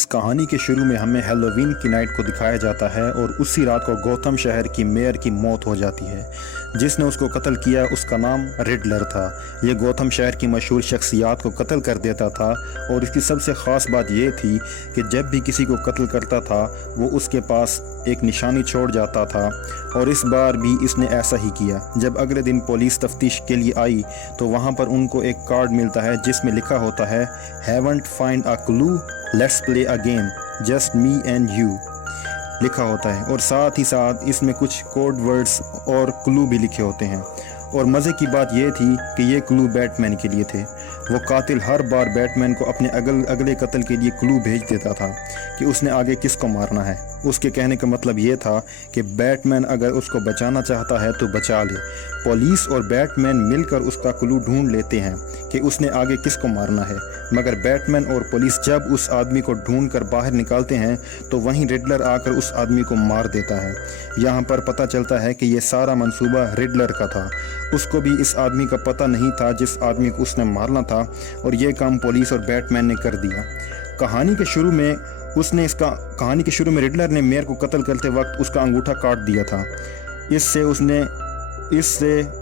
इस कहानी के शुरू में हमें हैलोवीन की नाइट को दिखाया जाता है और उसी रात को गौतम शहर की मेयर की मौत हो जाती है। जिसने उसको कत्ल किया उसका नाम रिडलर था। ये गौतम शहर की मशहूर शख्सियात को कत्ल कर देता था और इसकी सबसे ख़ास बात ये थी कि जब भी किसी को कत्ल करता था वो उसके पास एक निशानी छोड़ जाता था, और इस बार भी इसने ऐसा ही किया। जब अगले दिन पुलिस तफ्तीश के लिए आई तो वहाँ पर उनको एक कार्ड मिलता है जिसमें लिखा होता है haven't find a clue, let's play a game, just me and you लिखा होता है, और साथ ही साथ इसमें कुछ कोड वर्ड्स और क्लू भी लिखे होते हैं। और मज़े की बात यह थी कि ये क्लू बैटमैन के लिए थे। वो कातिल हर बार बैटमैन को अपने अगले कत्ल के लिए क्लू भेज देता था कि उसने आगे किसको मारना है। उसके कहने का मतलब ये था कि बैटमैन अगर उसको बचाना चाहता है तो बचा ले। पुलिस और बैटमैन मिलकर उसका क्लू ढूंढ लेते हैं कि उसने आगे किसको मारना है, मगर बैटमैन और पुलिस जब उस आदमी को ढूंढकर बाहर निकालते हैं तो वहीं रिडलर आकर उस आदमी को मार देता है। यहाँ पर पता चलता है कि ये सारा मंसूबा रिडलर का था। उसको भी इस आदमी का पता नहीं था जिस आदमी को उसने मारना था, और ये काम पुलिस और बैटमैन ने कर दिया। कहानी के शुरू में रिडलर ने मेयर को कत्ल करते वक्त उसका अंगूठा काट दिया था।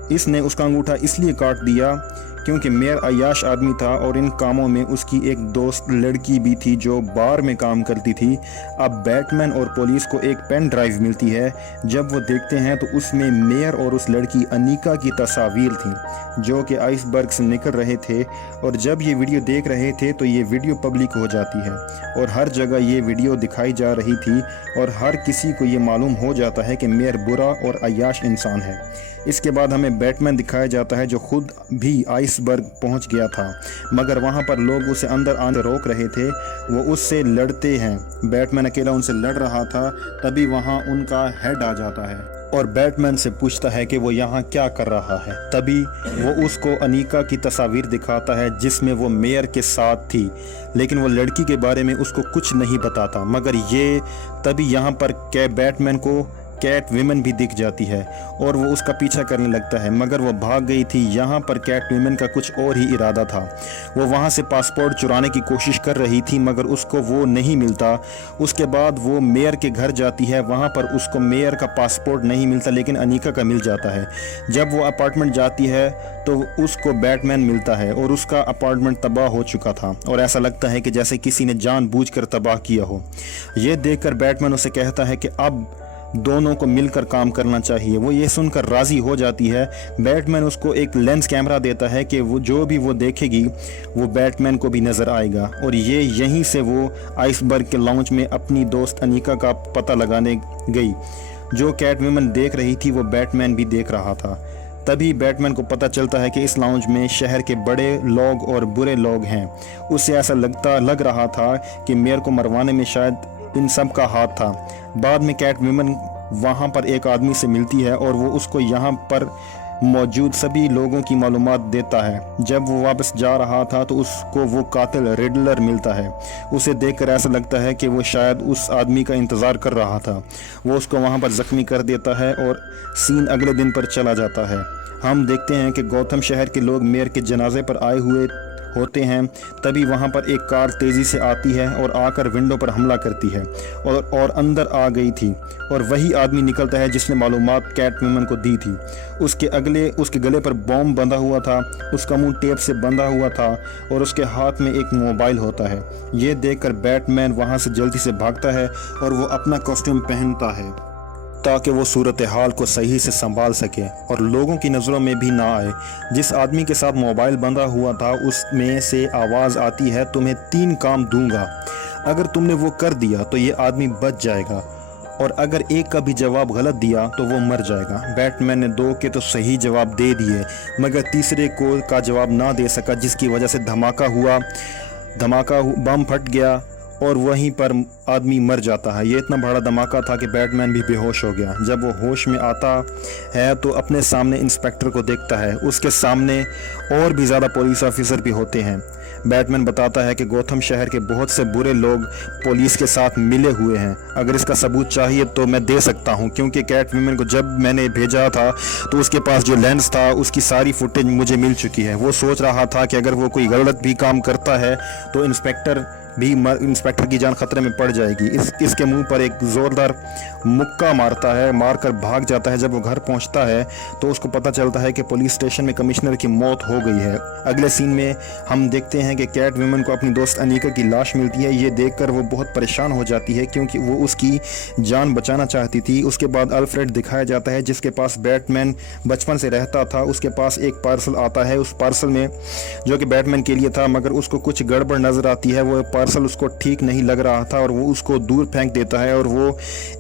इसने उसका अंगूठा इसलिए काट दिया क्योंकि मेयर अय्याश आदमी था और इन कामों में उसकी एक दोस्त लड़की भी थी जो बार में काम करती थी। अब बैटमैन और पुलिस को एक पेन ड्राइव मिलती है। जब वो देखते हैं तो उसमें मेयर और उस लड़की अनीका की तस्वीर थी जो कि आइसबर्ग से निकल रहे थे, और जब ये वीडियो देख रहे थे तो ये वीडियो पब्लिक हो जाती है और हर जगह ये वीडियो दिखाई जा रही थी और हर किसी को ये मालूम हो जाता है कि मेयर बुरा और अय्याश इंसान है। इसके बाद हमें बैटमैन दिखाया जाता है जो खुद भी आइसबर्ग पहुंच गया था, मगर वहां पर लोग उसे अंदर आने रोक रहे थे। वो उससे लड़ते हैं, बैटमैन अकेला उनसे लड़ रहा था। तभी वहां उनका हेड आ जाता है और बैटमैन से पूछता है कि वो यहाँ क्या कर रहा है। तभी वो उसको अनीका की तस्वीर दिखाता है जिसमें वो मेयर के साथ थी, लेकिन वो लड़की के बारे में उसको कुछ नहीं बताता। मगर ये तभी यहाँ पर बैटमैन को कैट विमन भी दिख जाती है और वो उसका पीछा करने लगता है, मगर वो भाग गई थी। यहाँ पर कैट विमन का कुछ और ही इरादा था। वो वहाँ से पासपोर्ट चुराने की कोशिश कर रही थी मगर उसको वो नहीं मिलता। उसके बाद वो मेयर के घर जाती है, वहाँ पर उसको मेयर का पासपोर्ट नहीं मिलता लेकिन अनीका का मिल जाता है। जब वो अपार्टमेंट जाती है तो उसको बैटमैन मिलता है और उसका अपार्टमेंट तबाह हो चुका था और ऐसा लगता है कि जैसे किसी ने जानबूझकर तबाह किया हो। ये देखकर बैटमैन उसे कहता है कि अब दोनों को मिलकर काम करना चाहिए। वो ये सुनकर राज़ी हो जाती है। बैटमैन उसको एक लेंस कैमरा देता है कि वो जो भी वो देखेगी वो बैटमैन को भी नज़र आएगा, और ये यहीं से वो आइसबर्ग के लाउंज में अपनी दोस्त अनीका का पता लगाने गई। जो कैट विमन देख रही थी वो बैटमैन भी देख रहा था। तभी बैटमैन को पता चलता है कि इस लाउंज में शहर के बड़े लोग और बुरे लोग हैं। उसे ऐसा लग रहा था कि मेयर को मरवाने में शायद इन सब का हाथ था। बाद में कैट विमन वहाँ पर एक आदमी से मिलती है और वो उसको यहाँ पर मौजूद सभी लोगों की मालूमात देता है। जब वो वापस जा रहा था तो उसको वो कातिल रिडलर मिलता है। उसे देखकर ऐसा लगता है कि वो शायद उस आदमी का इंतज़ार कर रहा था। वो उसको वहाँ पर ज़ख्मी कर देता है और सीन अगले दिन पर चला जाता है। हम देखते हैं कि गौतम शहर के लोग मेयर के जनाजे पर आए हुए होते हैं। तभी वहां पर एक कार तेजी से आती है और आकर विंडो पर हमला करती है और अंदर आ गई थी, और वही आदमी निकलता है जिसने मालूमात कैट विमन को दी थी। उसके गले पर बॉम्ब बंधा हुआ था, उसका मुंह टेप से बंधा हुआ था और उसके हाथ में एक मोबाइल होता है। ये देखकर बैटमैन वहां से जल्दी से भागता है और वो अपना कॉस्ट्यूम पहनता है ताकि वो सूरत हाल को सही से संभाल सके और लोगों की नज़रों में भी ना आए। जिस आदमी के साथ मोबाइल बंधा हुआ था उसमें से आवाज़ आती है, तुम्हें 3 काम दूंगा, अगर तुमने वो कर दिया तो ये आदमी बच जाएगा, और अगर एक का भी जवाब गलत दिया तो वो मर जाएगा। बैटमैन ने 2 के तो सही जवाब दे दिए मगर तीसरे का जवाब ना दे सका, जिसकी वजह से बम फट गया और वहीं पर आदमी मर जाता है। ये इतना बड़ा धमाका था कि बैटमैन भी बेहोश हो गया। जब वो होश में आता है तो अपने सामने इंस्पेक्टर को देखता है। उसके सामने और भी ज़्यादा पुलिस ऑफिसर भी होते हैं। बैटमैन बताता है कि गौतम शहर के बहुत से बुरे लोग पुलिस के साथ मिले हुए हैं, अगर इसका सबूत चाहिए तो मैं दे सकता हूं, क्योंकि कैट विमन को जब मैंने भेजा था तो उसके पास जो लेंस था उसकी सारी फुटेज मुझे मिल चुकी है। वो सोच रहा था कि अगर वो कोई गलत भी काम करता है तो इंस्पेक्टर भी इंस्पेक्टर की जान खतरे में पड़ जाएगी। इसके मुंह पर एक ज़ोरदार मुक्का मारता है, मारकर भाग जाता है। जब वो घर पहुंचता है तो उसको पता चलता है कि पुलिस स्टेशन में कमिश्नर की मौत हो गई है। अगले सीन में हम देखते हैं कि कैट वुमन को अपनी दोस्त अनीका की लाश मिलती है। ये देखकर वो बहुत परेशान हो जाती है क्योंकि वो उसकी जान बचाना चाहती थी। उसके बाद अल्फ्रेड दिखाया जाता है जिसके पास बैटमैन बचपन से रहता था। उसके पास एक पार्सल आता है, उस पार्सल में जो कि बैटमैन के लिए था, मगर उसको कुछ गड़बड़ नजर आती है। वो पार्सल उसको ठीक नहीं लग रहा था और वो उसको दूर फेंक देता है और वो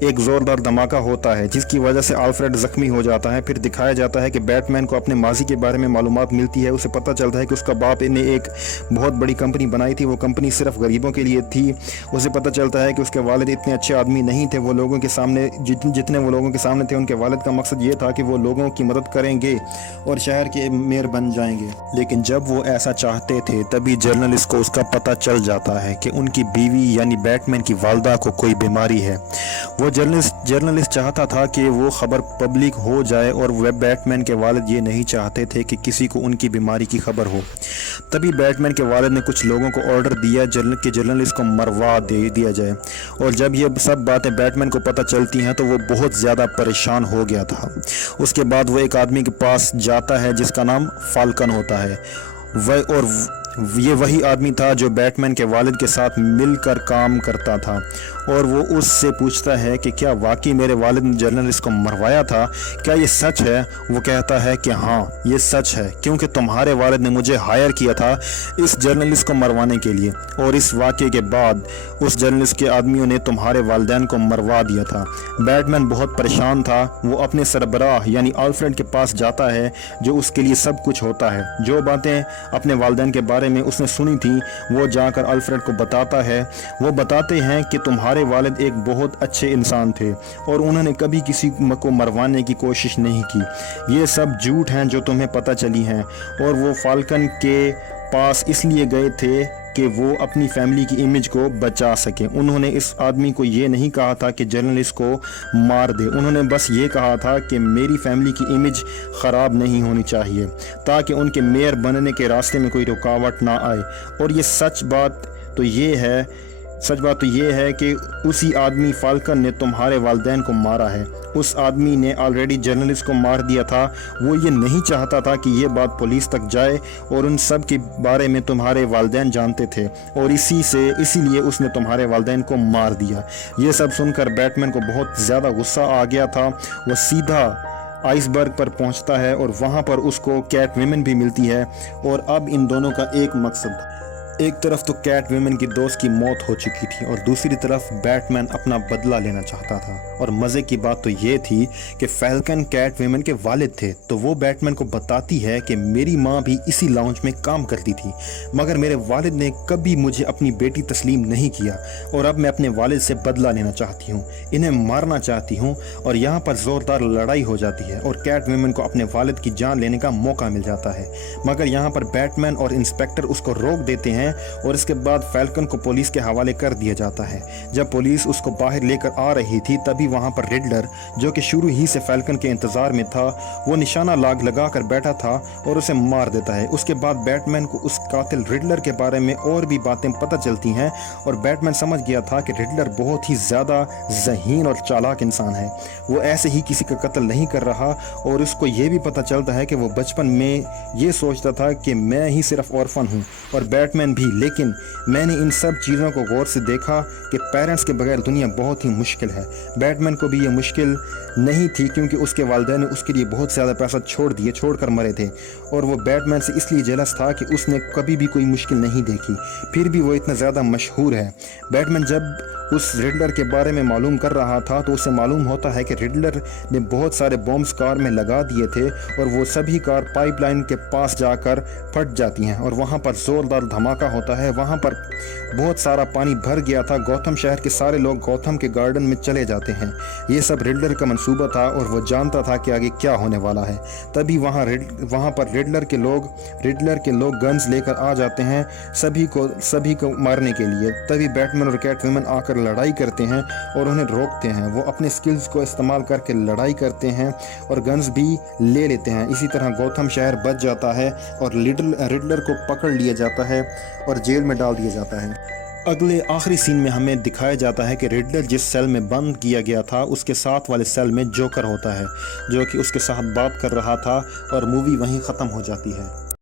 एक जोरदार धमाका होता है जिसकी वजह से अल्फ्रेड जख्मी हो जाता है। फिर दिखाया जाता है कि बैटमैन को अपने माजी के बारे में मालूमात मिलती है। उसे पता चलता है कि उसका बाप ने एक बहुत बड़ी कंपनी बनाई थी, वो कंपनी सिर्फ गरीबों के लिए थी। उसे पता चलता है कि उसके वालिद इतने अच्छे आदमी नहीं थे। वो लोगों के सामने जितने वो लोगों के सामने थे, उनके वालिद का मकसद ये था कि वो लोगों की मदद करेंगे और शहर के मेयर बन जाएंगे। लेकिन जब वो ऐसा चाहते थे तभी जर्नलिस्ट को उसका पता चल जाता है कि उनकी बीवी यानी बैटमैन की वालदा को कोई बीमारी है। वो जर्नलिस्ट चाहता था कि वो खबर पब्लिक हो जाए और वह बैटमैन के वालिद ये नहीं चाहते थे कि किसी को उनकी बीमारी की खबर हो। तभी बैटमैन के वालिद ने कुछ लोगों को ऑर्डर दिया कि जर्नलिस्ट को मरवा दिया जाए। और जब ये सब बातें बैटमैन को पता चलती हैं तो वो बहुत ज़्यादा परेशान हो गया था। उसके बाद वो एक आदमी के पास जाता है जिसका नाम फाल्कन होता है। ये वही आदमी था जो बैटमैन के वालिद के साथ मिलकर काम करता था और वो उससे पूछता है कि क्या वाकई मेरे वालिद ने जर्नलिस्ट को मरवाया था, क्या ये सच है। वो कहता है कि हाँ ये सच है क्योंकि तुम्हारे वालिद ने मुझे हायर किया था इस जर्नलिस्ट को मरवाने के लिए और इस वाक़े के बाद उस जर्नलिस्ट के आदमियों ने तुम्हारे वालिदैन को मरवा दिया था। बैटमैन बहुत परेशान था। वो अपने सरबराह यानी अल्फ्रेड के पास जाता है जो उसके लिए सब कुछ होता है। जो बातें अपने वालिदैन के बारे में उसने सुनी थी वो जाकर अल्फ्रेड को बताता है। वो बताते हैं कि तुम्हारे वालिद एक बहुत अच्छे इंसान थे और उन्होंने कभी किसी को मरवाने की कोशिश नहीं की। ये सब झूठ हैं जो तुम्हें पता चली हैं। और वो फाल्कन के पास इसलिए गए थे कि वो अपनी फैमिली की इमेज को बचा सके। उन्होंने इस आदमी को ये नहीं कहा था कि जर्नलिस्ट को मार दे, उन्होंने बस ये कहा था कि मेरी फैमिली की इमेज ख़राब नहीं होनी चाहिए ताकि उनके मेयर बनने के रास्ते में कोई रुकावट ना आए। और ये सच बात तो ये है कि उसी आदमी फाल्कन ने तुम्हारे वालिदैन को मारा है। उस आदमी ने ऑलरेडी जर्नलिस्ट को मार दिया था। वो ये नहीं चाहता था कि ये बात पुलिस तक जाए और उन सब के बारे में तुम्हारे वालिदैन जानते थे और इसीलिए उसने तुम्हारे वालिदैन को मार दिया। ये सब सुनकर बैटमैन को बहुत ज़्यादा गुस्सा आ गया था। वो सीधा आइसबर्ग पर पहुंचता है और वहां पर उसको कैट वुमन भी मिलती है। और अब इन दोनों का एक मकसद, एक तरफ तो कैट वुमन की दोस्त की मौत हो चुकी थी और दूसरी तरफ बैटमैन अपना बदला लेना चाहता था। और मज़े की बात तो ये थी कि फाल्कन कैट वुमन के वालिद थे। तो वो बैटमैन को बताती है कि मेरी माँ भी इसी लाउंज में काम करती थी मगर मेरे वालिद ने कभी मुझे अपनी बेटी तस्लीम नहीं किया और अब मैं अपने वालिद से बदला लेना चाहती हूँ, इन्हें मारना चाहती हूँ। और यहाँ पर ज़ोरदार लड़ाई हो जाती है और कैट वुमन को अपने वालिद की जान लेने का मौका मिल जाता है मगर यहाँ पर बैटमैन और इंस्पेक्टर उसको रोक देते हैं और इसके बाद फाल्कन को पुलिस के हवाले कर दिया जाता है। जब पुलिस उसको बाहर लेकर आ रही थी तभी वहां पर रिडलर, जो कि शुरू ही से फाल्कन के इंतजार में था, वो निशाना लगा कर बैठा था और उसे मार देता है। उसके बाद बैटमैन को उस कातिल रिडलर के बारे में और भी बातें पता चलती हैं और बैटमैन समझ गया था कि रिडलर बहुत ही ज़्यादा ज़हीन और चालाक इंसान है। वो ऐसे ही किसी का कत्ल नहीं कर रहा और उसको ये भी पता चलता है कि वो बचपन में ये सोचता था कि मैं ही सिर्फ ऑर्फन हूँ और बैटमैन भी। लेकिन मैंने इन सब चीज़ों को गौर से देखा कि पेरेंट्स के बगैर दुनिया बहुत ही मुश्किल है। बैटमैन को भी ये मुश्किल नहीं थी क्योंकि उसके वालिदैन ने उसके लिए बहुत ज़्यादा पैसा छोड़कर मरे थे और वो बैटमैन से इसलिए जेलस था कि उसने कभी भी कोई मुश्किल नहीं देखी, फिर भी वो इतना ज़्यादा मशहूर है। बैटमैन जब उस रिडलर के बारे में मालूम कर रहा था तो उसे मालूम होता है कि रिडलर ने बहुत सारे बॉम्ब्स कार में लगा दिए थे और वो सभी कार पाइपलाइन के पास जाकर फट जाती हैं और वहाँ पर ज़ोरदार धमाका होता है। वहाँ पर बहुत सारा पानी भर गया था। गौथम शहर के सारे लोग गौथम के गार्डन में चले जाते हैं। ये सब रिडलर का मंसूबा था और वो जानता था कि आगे क्या होने वाला है। तभी वहाँ पर रिडलर के लोग गन्स लेकर आ जाते हैं सभी को मारने के लिए। तभी बैटमैन और कैट वुमन आकर लड़ाई करते हैं और उन्हें रोकते हैं। वो अपने स्किल्स को इस्तेमाल करके लड़ाई करते हैं और गन्स भी ले लेते हैं। इसी तरह गौथम शहर बच जाता है और रिडलर को पकड़ लिया जाता है और जेल में डाल दिया जाता है। اگلے آخری سین میں ہمیں دکھایا جاتا ہے کہ ریڈلر جس سیل میں بند کیا گیا تھا اس کے ساتھ والے سیل میں جوکر ہوتا ہے جو کہ اس کے ساتھ بات کر رہا تھا، اور مووی وہیں ختم ہو جاتی ہے۔